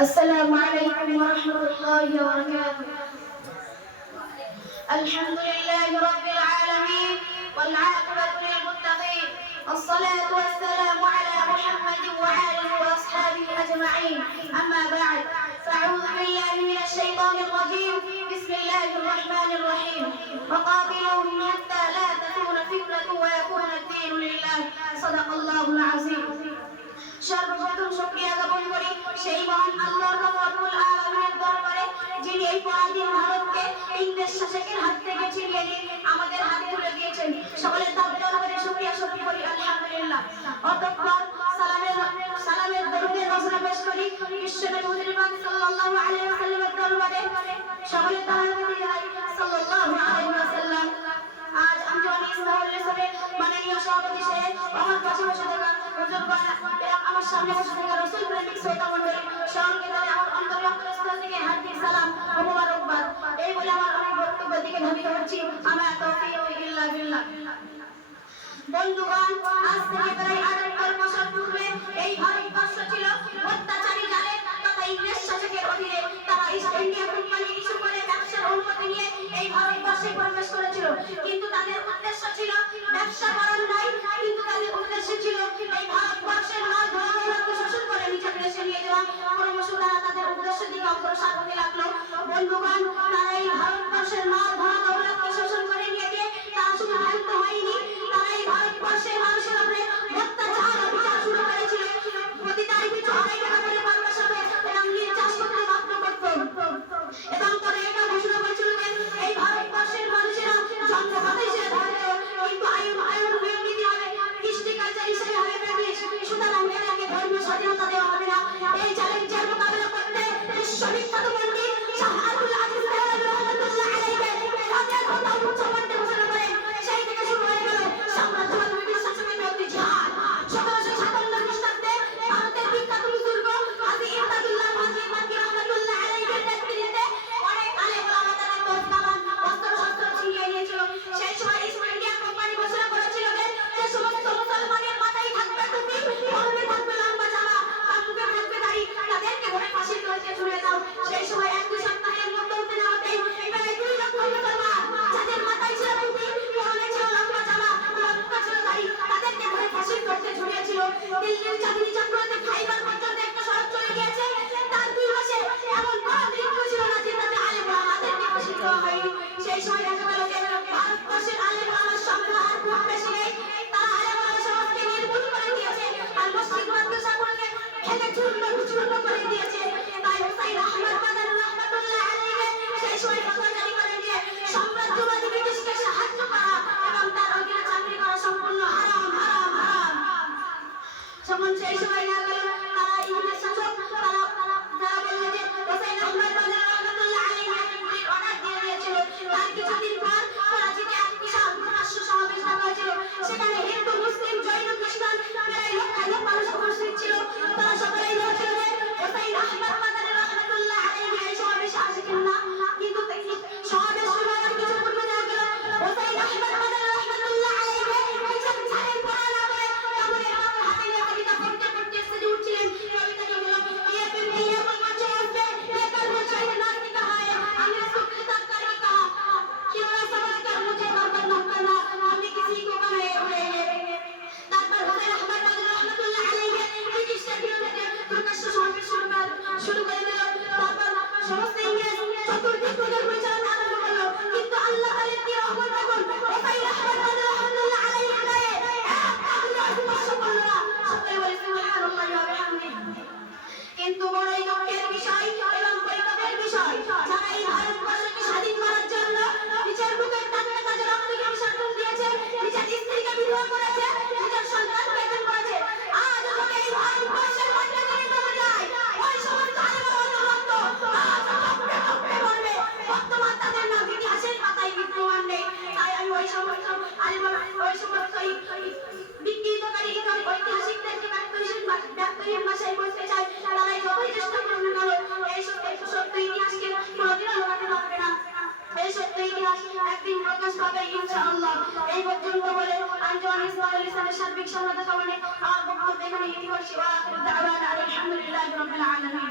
السلام عليكم ورحمة الله وبركاته. الحمد لله رب العالمين والعاقبة للمتقين، الصلاة والسلام على محمد وآله وأصحابه أجمعين. أما بعد، فأعوذ بالله من الشيطان الرجيم. بسم الله الرحمن الرحيم. وقاتلوهم حتى لا تكون فتنة ويكون الدين لله. صدق الله العظيم. সর্বপ্রথম শুকরিয়া জ্ঞাপন করি সেই মহান আল্লাহ রব্বুল আলামিনের দরবারে, যিনি এই পরাধীন ভারতকে ইংরেজ শাসকের হাত থেকে ছিনিয়ে নিয়ে আমাদের হাতে তুলে দিয়েছেন। সকলের দরবারে শুকরিয়া স্মরণ করি আলহামদুলিল্লাহ। অতঃপর সালামের দরুদের রচনা পেশ করি বিশ্বনবী হুজুর পাক সাল্লাল্লাহু আলাইহি ওয়াসাল্লামের দরবারে। সকলের দরবারে সাল্লাল্লাহু আলাইহি ওয়াসাল্লাম। আজ আমজওয়ানি ইসলামের মাননীয় সভাপতি সাহেব, আমার পাশে বসে থাকা হুজুরগণ এবং আমার সামনে বসে থাকা রাসূল প্রেমিক শ্রোতা মণ্ডলী, সকলকে জানাই আমার অন্তরস্থল থেকে হার্দিক সালাম ও মোবারকবাদ। এই বলে আমার বক্তব্যের দিকে ধাবিত হচ্ছি। আমার তাওফীক ইল্লা বিল্লাহ। বন্ধুগণ, আজ থেকে প্রায় 78 বছর পূর্বে এই ভারতবর্ষ ছিল অত্যাচারী জালেম তথা ইংরেজ শাসকের অধীনে। তারা ইস্ট ইন্ডিয়া কোম্পানি ইস্যু করে ব্যবসার অনুমতি নিয়ে এই ভারতবর্ষে প্রবেশ করেছিল। কিন্তু তাদের উদ্দেশ্য ছিল ব্যবসা করার নয়, কিন্তু তাদের উদ্দেশ্য ছিল এই ভারতবর্ষের মাল ধরাকে শোষণ করে নিজের দেশে নিয়ে যাওয়া। ক্রমশ তারা তাদের উদ্দেশ্যের দিকে অগ্রসর হতে লাগলো। বন্ধুগণ, তারা এই ভারতবর্ষের মাল ধরাকে শোষণ করে নিয়ে গিয়ে তারা শুধু ক্ষান্ত হয়নি, তারা এই ভারতবর্ষের মানুষের উপরে অত্যাচার অবিচার শুরু করেছিল। প্রতিদান পিছু 2.5 টাকা করে পাওয়ার সাথে এবং নির্যাতন করতে বাধ্য করত। এবং তারা এটা ঘোষণা করেছিল যে এই ভারতবর্ষের মানুষেরা জন্মগত হিসেবে ভারতীয়, কিন্তু আইন নীতি হবে কৃষ্টি কালচার হিসেবে হবে ব্রিটিশ। সুতরাং এটাকে ধর্মীয় স্বাধীনতা দেওয়া হবে না। এই চ্যালেঞ্জের মোকাবিলা করতে বিশ্ববিখ্যাত পণ্ডিত শাহ আব্দুল আজিজ রহমাতুল্লাহ আলাইহি তাদের কথা উচ্চ কণ্ঠে ঘোষণা করেন। সেই থেকে শুরু হয়ে গেল সাম্রাজ্যবাদী ব্রিটিশ শাসকের বিরুদ্ধে জিহাদ। 1757 খ্রিস্টাব্দে ভারতের বিখ্যাত বুজুর্গ হাজী ইমদাদুল্লাহ মাঝি মাকি রহমাতুল্লাহ আলাইহির নেতৃত্বে অনেক আলেম ওলামা তাদের তোপ-কামান অস্ত্র-শস্ত্র ছিনিয়ে নিয়েছিল। সেই সময় ইস্ট ইন্ডিয়া কোম্পানি ঘোষণা করেছিল যে সমস্ত মুসলমানের মাথায় থাকবে টুপি, পরনে থাকবে লম্বা জামা, আর মুখে থাকবে দাড়ি, তাদেরকে ধরে ফাঁসির দড়িতে ঝুলিয়ে দাও। সেই সময় 1-2 সপ্তাহের মধ্যে হতে না হতেই প্রায় 2 লক্ষ মুসলমান যাদের মাথায় ছিল টুপি, পরনে ছিল লম্বা জামা, আর মুখে ছিল দাড়ি, তাদেরকে ধরে ফাঁসির দড়িতে ঝুলিয়েছিল। দিল্লির চাঁদনি চক্রতে খাইবার পর্যন্ত একটা সড়ক চলে গিয়েছে। তার 2 মাসে এমন কোনো মৃত্যু ছিল না যে তাতে আলেম ওলামাদেরকে ফাঁসি দেওয়া হয়নি। সেই সময় দেখা গেল যে ভারতবর্ষের আলেম ওলামার সংখ্যা আর খুব বেশি নেই। তারা আলেম ওলামা সমাজকে নির্মূল করে দিয়েছে আর মসজিদ মাদ্রাসাগুলোকে ভেঙে চূর্ণ করে দিয়েছে। তাই হুসাইন আহমদ মাদানী রহমাতুল্লাহ আলাইহি সেই সময় ফতোয়া জারি করেন যে সাম্রাজ্যবাদী ব্রিটিশকে সাহায্য করা এবং তার অধীনে চাকরি করা সম্পূর্ণ হারাম হারাম হারাম। যখন সেই সময় না গেল, তারা ইংরেজ শাসক তারা বলল যে হুসাইন আহমদ মাদানী রহমাতুল্লাহ আলাইহি একটা অর্ডার দিয়ে দিয়েছিল। তার কিছুদিন পর করাচিতে এক বিশাল রাষ্ট্র সমাবেশ ডাকা হয়েছিল। সেখানে হিন্দু, মুসলিম, জৈন, খ্রিস্টান প্রায় লক্ষ মানুষ উপস্থিত ছিল। তারা সকলেই বলেছিল যে হুসাইন আহমদ মাদানী রহমাতুল্লাহ আলাইহি এই সমাবেশে আসেন না। কিন্তু সমাবেশ শুরু হওয়ার কিছু পূর্বে দেখা গেল হুসাইন আহমদ মাদানী রহমাতুল্লাহ আলাইহি কিছু ছাড়েন পড়া না করে এমন এমন হাতে নিয়ে কবিতা পড়তে পড়তে স্টেজে উঠছিলেন। কবিতাটি হলো ये बिल्ली ये मचा पे ये कर मुझे नाच कहा है हमने सुखी तक कर कहा क्यों ना समझ कर मुझे बर्बाद न करना हमने किसी को बनाए हुए हैं। তারপর হুসাইন আহমদ মাদানী রহমাতুল্লাহ আলাইহি ব্রিটিশদের বিরুদ্ধে প্রকাশ্য সমাবেশ শুরু করে দিল। তারপর সমস্ত ইংরেজ চতুর্দিক থেকে পরিচালনা আরম্ভ করলো। কিন্তু আল্লাহ তাআলার কি রহমত দেখুন, হুসাইন আহমদ মাদানী রহমাতুল্লাহ আলাইহি গায়ে একটা স্পর্শ করলো না। সকলে বলে সুবহানাল্লাহ ওয়া বিহামদিহি। কিন্তু বড়ই দুঃখের বিষয় এবং পরিতাপের বিষয়, যারা এই ভারতবর্ষকে স্বাধীন করার জন্য নিজের বুকের টানে তাদের রক্তকে বিসর্জন দিয়েছে, নিজের স্ত্রীকে বিধবা করেছে, নিজের সন্তানকে এতিম করেছে, আজ যখন এই ভারতবর্ষের মাটিতে যদি চলে যায় ওই সমস্ত আলেমের রক্ত আজ টপকে টপকে পড়বে। বর্তমান তাদের নাম ইতিহাসের পাতায় বিদ্যমান নেই। তাই আমি ওই সমস্ত বিকৃতকারী ঐতিহাসিকদেরকে ব্যক্তহীন ভাষায় বলতে চাই, তারাই যতই চেষ্টা করুন না কেন এই সত্য ইতিহাসকে কোনোদিনও লুকাতে পারবে না। এই সত্য ইতিহাস একদিন প্রকাশ পাবে ইনশাআল্লাহ। এই পর্যন্ত বলে আমজওয়ানি ইসলামের সার্বিক সফলতা কামনায় আমার বক্তব্য এখানে ইতি করছি। ওয়া আখিরু দাওয়ানা আলহামদুলিল্লাহি রাব্বিল আলামিন।